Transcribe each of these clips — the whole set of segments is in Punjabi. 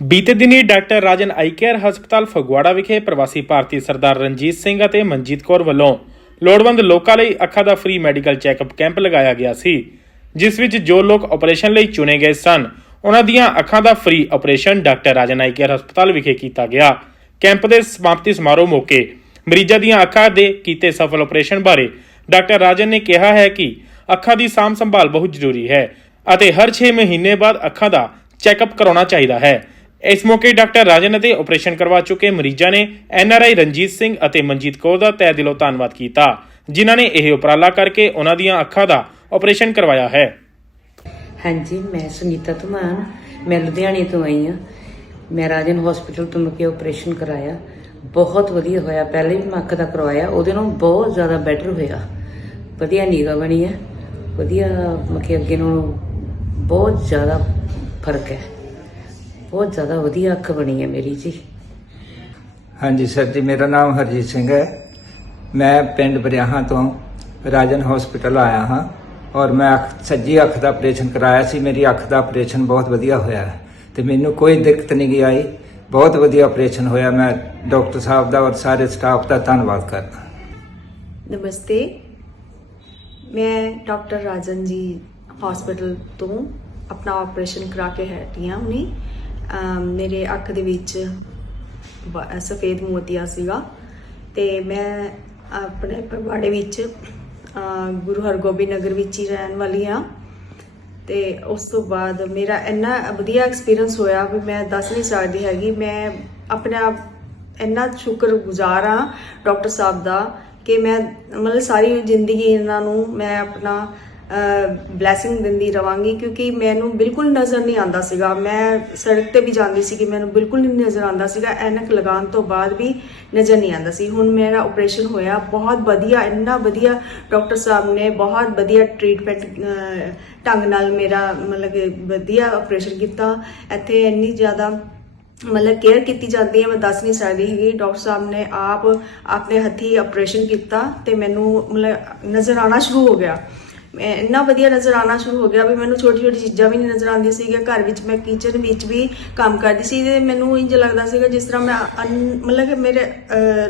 ਬੀਤੇ ਦਿਨੀ ਡਾਕਟਰ ਰਾਜਨ ਆਈ ਕੇਅਰ ਹਸਪਤਾਲ ਫਗਵਾੜਾ ਵਿਖੇ ਪ੍ਰਵਾਸੀ ਭਾਰਤੀ ਸਰਦਾਰ ਰਣਜੀਤ ਸਿੰਘ ਅਤੇ ਮਨਜੀਤ ਕੌਰ ਵੱਲੋਂ ਲੋੜਵੰਦ ਲੋਕਾਂ ਲਈ ਅੱਖਾਂ ਦਾ ਫ੍ਰੀ ਮੈਡੀਕਲ ਚੈੱਕਅਪ ਕੈਂਪ ਲਗਾਇਆ ਗਿਆ ਸੀ, ਜਿਸ ਵਿੱਚ ਜੋ ਲੋਕ ਆਪਰੇਸ਼ਨ ਲਈ ਚੁਣੇ ਗਏ ਸਨ, ਉਹਨਾਂ ਦੀਆਂ ਅੱਖਾਂ ਦਾ free operation doctor Rajan eye care ਹਸਪਤਾਲ ਵਿਖੇ ਕੀਤਾ ਗਿਆ। ਕੈਂਪ ਦੇ ਸਮਾਪਤੀ ਸਮਾਰੋਹ ਮੌਕੇ ਮਰੀਜ਼ਾਂ ਦੀਆਂ ਅੱਖਾਂ ਦੇ ਕੀਤੇ ਸਫਲ ਆਪਰੇਸ਼ਨ ਬਾਰੇ ਡਾਕਟਰ ਰਾਜਨ ਨੇ ਕਿਹਾ ਹੈ ਕਿ ਅੱਖਾਂ ਦੀ ਸਾਂਭ ਸੰਭਾਲ ਬਹੁਤ ਜ਼ਰੂਰੀ ਹੈ ਅਤੇ ਹਰ 6 ਮਹੀਨੇ ਬਾਅਦ ਅੱਖਾਂ ਦਾ ਚੈੱਕਅਪ ਕਰਾਉਣਾ ਚਾਹੀਦਾ ਹੈ। ਇਸ ਮੌਕੇ ਡਾਕਟਰ ਰਾਜਨ ਅਤੇ ਆਪਰੇਸ਼ਨ ਕਰਵਾ ਚੁੱਕੇ ਮਰੀਜ਼ਾਂ ਨੇ ਐਨਆਰਆਈ ਰਣਜੀਤ ਸਿੰਘ ਅਤੇ ਮਨਜੀਤ ਕੌਰ ਦਾ ਤਹਿ ਦਿਲੋਂ ਧੰਨਵਾਦ ਕੀਤਾ, ਜਿਨ੍ਹਾਂ ਨੇ ਇਹ ਉਪਰਾਲਾ ਕਰਕੇ ਉਹਨਾਂ ਦੀਆਂ ਅੱਖਾਂ ਦਾ ਆਪਰੇਸ਼ਨ ਕਰਵਾਇਆ ਹੈ। ਹਾਂਜੀ, ਮੈਂ ਸੁਨੀਤਾ ਧਮਾਨ, ਮੈਂ ਲੁਧਿਆਣੇ ਤੋਂ ਆਈ ਹਾਂ। ਮੈਂ ਰਾਜਨ ਹਸਪੀਟਲ ਤੋਂ ਮੈਂ ਆਪਰੇਸ਼ਨ ਕਰਾਇਆ। ਬਹੁਤ ਵਧੀਆ ਹੋਇਆ, ਪਹਿਲੇ ਵੀ ਮੈਂ ਅੱਖ ਦਾ ਕਰਵਾਇਆ, ਉਹਦੇ ਨਾਲ ਬਹੁਤ ਜ਼ਿਆਦਾ ਬੈਟਰ ਹੋਇਆ। ਵਧੀਆ ਨੀਗਾ ਬਣੀ ਹੈ, ਵਧੀਆ ਮੱਕੇ ਅੱਗੇ ਨਾਲੋਂ ਬਹੁਤ ਜ਼ਿਆਦਾ ਫ਼ਰਕ ਹੈ। ਬਹੁਤ ਜ਼ਿਆਦਾ ਵਧੀਆ ਅੱਖ ਬਣੀ ਹੈ ਮੇਰੀ ਜੀ। ਹਾਂਜੀ ਸਰ ਜੀ ਮੇਰਾ ਨਾਮ ਹਰਜੀਤ ਸਿੰਘ ਹੈ। ਮੈਂ ਪਿੰਡ ਬਰਿਆਹਾਂ ਤੋਂ ਰਾਜਨ ਹਸਪੀਟਲ ਆਇਆ ਹਾਂ ਔਰ ਮੈਂ ਅੱਖ ਸੱਜੀ ਅੱਖ ਦਾ ਆਪਰੇਸ਼ਨ ਕਰਾਇਆ ਸੀ। ਮੇਰੀ ਅੱਖ ਦਾ ਆਪਰੇਸ਼ਨ ਬਹੁਤ ਵਧੀਆ ਹੋਇਆ ਹੈ ਤੇ ਮੈਨੂੰ ਕੋਈ ਦਿੱਕਤ ਨਹੀਂ ਗਈ ਆਈ। ਬਹੁਤ ਵਧੀਆ ਆਪਰੇਸ਼ਨ ਹੋਇਆ। ਮੈਂ ਡਾਕਟਰ ਸਾਹਿਬ ਦਾ ਔਰ ਸਾਰੇ ਸਟਾਫ ਦਾ ਧੰਨਵਾਦ ਕਰਦਾ। ਨਮਸਤੇ। ਮੈਂ ਡਾਕਟਰ ਰਾਜਨ ਜੀ ਹਸਪੀਟਲ ਤੋਂ ਆਪਣਾ ਆਪਰੇਸ਼ਨ ਕਰਾ ਕੇ ਹਟੀ ਹਾਂ ਹੁਣੀ। ਮੇਰੇ ਅੱਖ ਦੇ ਵਿੱਚ ਬ- ਸਫੇਦ ਮੋਤੀਆ ਸੀਗਾ ਤੇ ਮੈਂ ਆਪਣੇ ਪਰਵਾੜੇ ਵਿੱਚ ਗੁਰੂ ਹਰਗੋਬਿੰਦ ਨਗਰ ਵਿੱਚ ਹੀ ਰਹਿਣ ਵਾਲੀ ਹਾਂ। ਤੇ ਉਸ ਤੋਂ ਬਾਅਦ ਮੇਰਾ ਇੰਨਾ ਵਧੀਆ ਐਕਸਪੀਰੀਅੰਸ ਹੋਇਆ ਵੀ ਮੈਂ ਦੱਸ ਨਹੀਂ ਸਕਦੀ ਹੈਗੀ। ਮੈਂ ਆਪਣਾ ਇੰਨਾ ਸ਼ੁਕਰਗੁਜ਼ਾਰ ਹਾਂ ਡਾਕਟਰ ਸਾਹਿਬ ਦਾ ਕਿ ਮੈਂ ਮਤਲਬ ਸਾਰੀ ਜ਼ਿੰਦਗੀ ਇਹਨਾਂ ਨੂੰ ਮੈਂ ਆਪਣਾ ਬਲੇਸਿੰਗ ਦਿੰਦੀ ਰਵਾਂਗੀ ਕਿਉਂਕਿ ਮੈਨੂੰ ਬਿਲਕੁਲ ਨਜ਼ਰ ਨਹੀਂ ਆਉਂਦਾ ਸੀਗਾ। ਮੈਂ ਸੜਕ ਤੇ ਵੀ ਜਾਂਦੀ ਸੀ ਕਿ ਮੈਨੂੰ ਬਿਲਕੁਲ ਨਹੀਂ ਨਜ਼ਰ ਆਉਂਦਾ ਸੀਗਾ। ਐਨਕ ਲਗਾਉਣ ਤੋਂ ਬਾਅਦ ਵੀ ਨਜ਼ਰ ਨਹੀਂ ਆਉਂਦਾ ਸੀ। ਹੁਣ ਮੇਰਾ ਆਪਰੇਸ਼ਨ ਹੋਇਆ, ਬਹੁਤ ਵਧੀਆ, ਇੰਨਾ ਵਧੀਆ ਡਾਕਟਰ ਸਾਹਿਬ ਨੇ ਬਹੁਤ ਵਧੀਆ ਟ੍ਰੀਟਮੈਂਟ ਢੰਗ ਨਾਲ ਮੇਰਾ ਮਤਲਬ ਕਿ ਵਧੀਆ ਆਪਰੇਸ਼ਨ ਕੀਤਾ। ਇੱਥੇ ਇੰਨੀ ਜ਼ਿਆਦਾ ਮਤਲਬ ਕੇਅਰ ਕੀਤੀ ਜਾਂਦੀ ਹੈ, ਮੈਂ ਦੱਸ ਨਹੀਂ ਸਕਦੀ ਹੈਗੀ। ਡਾਕਟਰ ਸਾਹਿਬ ਨੇ ਆਪ ਆਪਣੇ ਹੱਥੀ ਆਪਰੇਸ਼ਨ ਕੀਤਾ ਤੇ ਮੈਨੂੰ ਮਤਲਬ ਨਜ਼ਰ ਆਣਾ ਸ਼ੁਰੂ ਹੋ ਗਿਆ। ਮੈਂ ਇੰਨਾ ਵਧੀਆ ਨਜ਼ਰ ਆਣਾ ਸ਼ੁਰੂ ਹੋ ਗਿਆ ਵੀ ਮੈਨੂੰ ਛੋਟੀ ਛੋਟੀ ਚੀਜ਼ਾਂ ਵੀ ਨਹੀਂ ਨਜ਼ਰ ਆਉਂਦੀਆਂ ਸੀਗੀਆਂ। ਘਰ ਵਿੱਚ ਮੈਂ ਕਿਚਨ ਵਿੱਚ ਵੀ ਕੰਮ ਕਰਦੀ ਸੀ ਤੇ ਮੈਨੂੰ ਇੰਜ ਲੱਗਦਾ ਸੀਗਾ ਜਿਸ ਤਰ੍ਹਾਂ ਮੈਂ ਅਨ- ਮਤਲਬ ਕਿ ਮੇਰੇ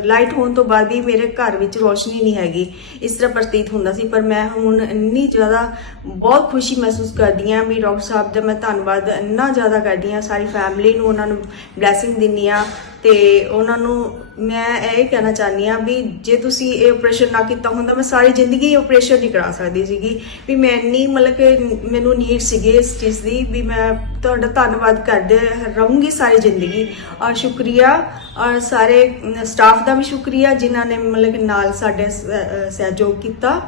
ਲਾਈਟ ਹੋਣ ਤੋਂ ਬਾਅਦ ਵੀ ਮੇਰੇ ਘਰ ਵਿੱਚ ਰੋਸ਼ਨੀ ਨਹੀਂ ਹੈਗੀ। ਇਸ ਤਰ੍ਹਾਂ ਪ੍ਰਤੀਤ ਹੁੰਦਾ ਸੀ, ਪਰ ਮੈਂ ਹੁਣ ਇੰਨੀ ਜ਼ਿਆਦਾ ਬਹੁਤ ਖੁਸ਼ੀ ਮਹਿਸੂਸ ਕਰਦੀ ਹਾਂ ਵੀ ਡਾਕਟਰ ਸਾਹਿਬ ਦਾ ਮੈਂ ਧੰਨਵਾਦ ਇੰਨਾ ਜ਼ਿਆਦਾ ਕਰਦੀ ਹਾਂ, ਸਾਰੀ ਫੈਮਿਲੀ ਨੂੰ ਉਹਨਾਂ ਨੂੰ ਬਲੇਸਿੰਗ ਦਿੰਨੀ ਆ ਤੇ ਉਹਨਾਂ ਨੂੰ ਮੈਂ ਇਹ ਕਹਿਣਾ ਚਾਹਨੀ ਆ ਵੀ ਜੇ ਤੁਸੀਂ ਇਹ ਆਪਰੇਸ਼ਨ ਨਾ ਕੀਤਾ ਹੁੰਦਾ, ਮੈਂ ਸਾਰੀ ਜ਼ਿੰਦਗੀ ਆਪਰੇਸ਼ਨ ਨਹੀਂ ਕਰਾ ਸਕਦੀ ਸੀਗੀ। ਵੀ ਮੈਂ ਇੰਨੀ ਮਤਲਬ ਕਿ ਮੈਨੂੰ ਨੀਡ ਸੀਗੀ ਇਸ ਚੀਜ਼ ਦੀ ਵੀ ਮੈਂ ਤੁਹਾਡਾ ਧੰਨਵਾਦ ਕਰਦੇ ਰਹੂੰਗੀ ਸਾਰੀ ਜ਼ਿੰਦਗੀ। ਔਰ ਸ਼ੁਕਰੀਆ, ਔਰ ਸਾਰੇ ਸਟਾਫ ਦਾ ਵੀ ਸ਼ੁਕਰੀਆ ਜਿਨ੍ਹਾਂ ਨੇ ਮਤਲਬ ਕਿ ਨਾਲ ਸਾਡੇ ਸ- ਸਹਿਯੋਗ ਕੀਤਾ।